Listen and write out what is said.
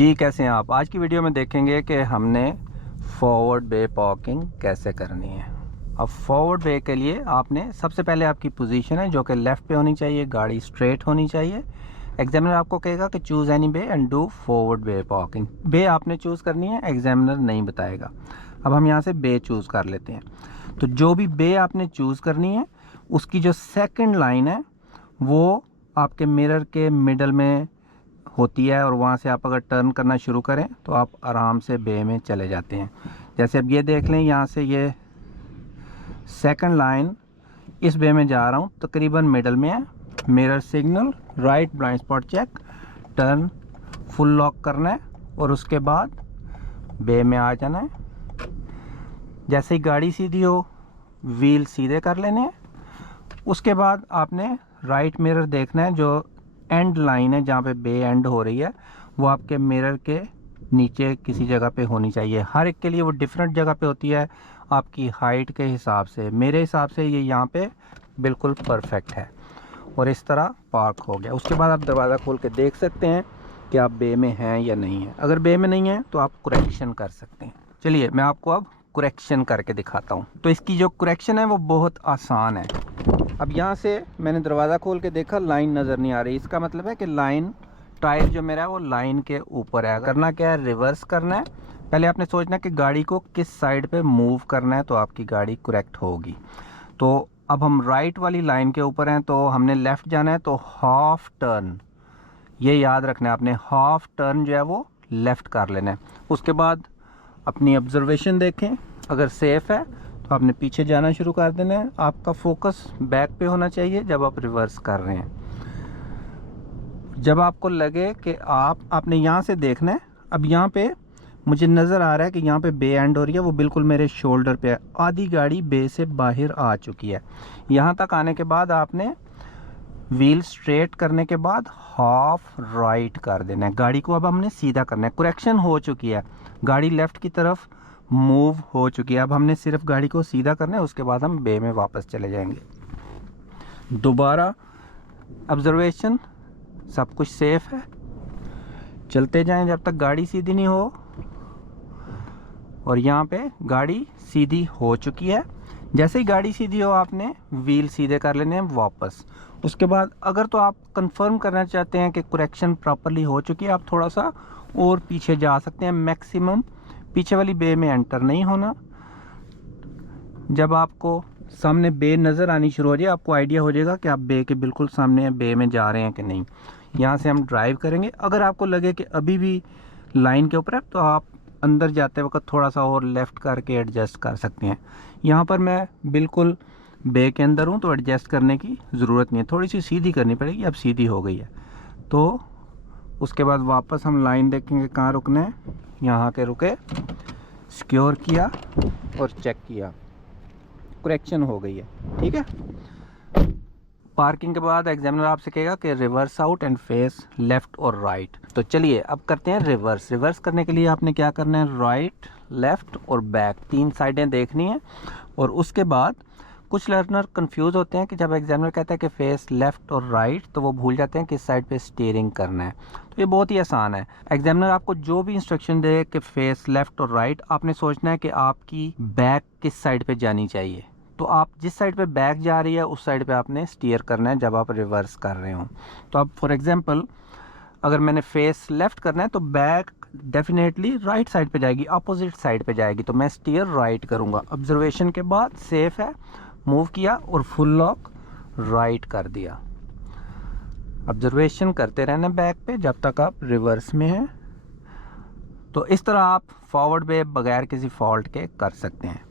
जी, कैसे हैं आप। आज की वीडियो में देखेंगे कि हमने फॉरवर्ड बे पार्किंग कैसे करनी है। अब फॉरवर्ड बे के लिए आपने सबसे पहले आपकी पोजीशन है जो कि लेफ़्ट पे होनी चाहिए, गाड़ी स्ट्रेट होनी चाहिए। एग्जामिनर आपको कहेगा कि choose any bay and do forward bay parking. Bay आपने चूज़ करनी है, एग्जामिनर नहीं बताएगा। अब हम यहाँ से बे चूज़ कर लेते हैं। तो जो भी बे आपने चूज़ करनी है उसकी जो सेकंड लाइन है वो आपके मिरर के मिडल में होती है, और वहाँ से आप अगर टर्न करना शुरू करें तो आप आराम से बे में चले जाते हैं। जैसे अब ये देख लें, यहाँ से ये सेकंड लाइन इस बे में जा रहा हूँ, तकरीबन मिडल में है। Mirror signal, right blind spot check, turn, full lock करना है और उसके बाद बे में आ जाना है। जैसे ही गाड़ी सीधी हो व्हील सीधे कर लेने हैं। उसके बाद आपने राइट मिरर देखना है, जो एंड लाइन है जहाँ पे बे एंड हो रही है वो आपके मिरर के नीचे किसी जगह पे होनी चाहिए। हर एक के लिए वो डिफरेंट जगह पे होती है आपकी हाइट के हिसाब से। मेरे हिसाब से ये यहाँ पे बिल्कुल परफेक्ट है और इस तरह पार्क हो गया। उसके बाद आप दरवाज़ा खोल के देख सकते हैं कि आप बे में हैं या नहीं है। अगर बे में नहीं है तो आप कुरेक्शन कर सकते हैं। चलिए मैं आपको अब कुरेक्शन करके दिखाता हूँ। तो इसकी जो कुरेक्शन है वो बहुत आसान है। अब यहाँ से मैंने दरवाज़ा खोल के देखा, लाइन नज़र नहीं आ रही। इसका मतलब है कि लाइन, टायर जो मेरा है वो लाइन के ऊपर है। करना क्या है, रिवर्स करना है। पहले आपने सोचना है कि गाड़ी को किस साइड पे मूव करना है तो आपकी गाड़ी करेक्ट होगी। तो अब हम राइट वाली लाइन के ऊपर हैं तो हमने लेफ़्ट जाना है, तो हाफ टर्न, ये याद रखना है आपने, हाफ टर्न जो है वो लेफ़्ट कर लेना है। उसके बाद अपनी ऑब्जर्वेशन देखें, अगर सेफ़ है तो आपने पीछे जाना शुरू कर देना है। आपका फोकस बैक पे होना चाहिए जब आप रिवर्स कर रहे हैं। जब आपको लगे कि आपने यहाँ से देखना है, अब यहाँ पे मुझे नज़र आ रहा है कि यहाँ पे बे एंड हो रही है, वो बिल्कुल मेरे शोल्डर पे है। आधी गाड़ी बे से बाहर आ चुकी है। यहाँ तक आने के बाद आपने व्हील स्ट्रेट करने के बाद हाफ राइट कर देना है। गाड़ी को अब हमने सीधा करना है। करेक्शन हो चुकी है, गाड़ी लेफ़्ट की तरफ मूव हो चुकी है। अब हमने सिर्फ गाड़ी को सीधा करना है, उसके बाद हम बे में वापस चले जाएंगे। दोबारा ऑब्जर्वेशन, सब कुछ सेफ है, चलते जाएं जब तक गाड़ी सीधी नहीं हो। और यहाँ पे गाड़ी सीधी हो चुकी है। जैसे ही गाड़ी सीधी हो आपने व्हील सीधे कर लेने हैं वापस। उसके बाद अगर तो आप कंफर्म करना चाहते हैं कि करेक्शन प्रॉपरली हो चुकी है, आप थोड़ा सा और पीछे जा सकते हैं। मैक्सिमम पीछे वाली बे में एंटर नहीं होना। जब आपको सामने बे नज़र आनी शुरू हो जाए, आपको आइडिया हो जाएगा कि आप बे के बिल्कुल सामने बे में जा रहे हैं कि नहीं। यहाँ से हम ड्राइव करेंगे। अगर आपको लगे कि अभी भी लाइन के ऊपर है तो आप अंदर जाते वक्त थोड़ा सा और लेफ़्ट करके एडजस्ट कर सकते हैं। यहाँ पर मैं बिल्कुल बे के अंदर हूँ तो एडजस्ट करने की ज़रूरत नहीं है, थोड़ी सी सीधी करनी पड़ेगी। अब सीधी हो गई है तो उसके बाद वापस हम लाइन देखेंगे कहाँ रुकना है। यहाँ के रुके, सिक्योर किया और चेक किया, करेक्शन हो गई है। ठीक है। पार्किंग के बाद एग्जामिनर आपसे कहेगा कि reverse out and face left और राइट। तो चलिए अब करते हैं रिवर्स। रिवर्स करने के लिए आपने क्या करना है, राइट, लेफ़्ट और बैक, तीन साइडें देखनी है। और उसके बाद कुछ लर्नर कंफ्यूज होते हैं कि जब एग्जामिनर कहता है कि फेस लेफ़्ट और राइट तो वो भूल जाते हैं किस साइड पे स्टीयरिंग करना है। तो ये बहुत ही आसान है। एग्जामिनर आपको जो भी इंस्ट्रक्शन दे कि फेस लेफ़्ट और राइट, आपने सोचना है कि आपकी बैक किस साइड पे जानी चाहिए। तो आप जिस साइड पे बैक जा रही है उस साइड पे आपने स्टीयर करना है जब आप रिवर्स कर रहे हो। तो अब फॉर एग्जांपल अगर मैंने फेस लेफ़्ट करना है तो बैक डेफिनेटली राइट साइड पे जाएगी, अपोजिट साइड पे जाएगी, तो मैं स्टीयर राइट करूँगा। ऑब्जर्वेशन के बाद सेफ है, मूव किया और फुल लॉक राइट कर दिया। ऑब्जर्वेशन करते रहना बैक पे जब तक आप रिवर्स में हैं। तो इस तरह आप फॉरवर्ड बे बगैर किसी फॉल्ट के कर सकते हैं।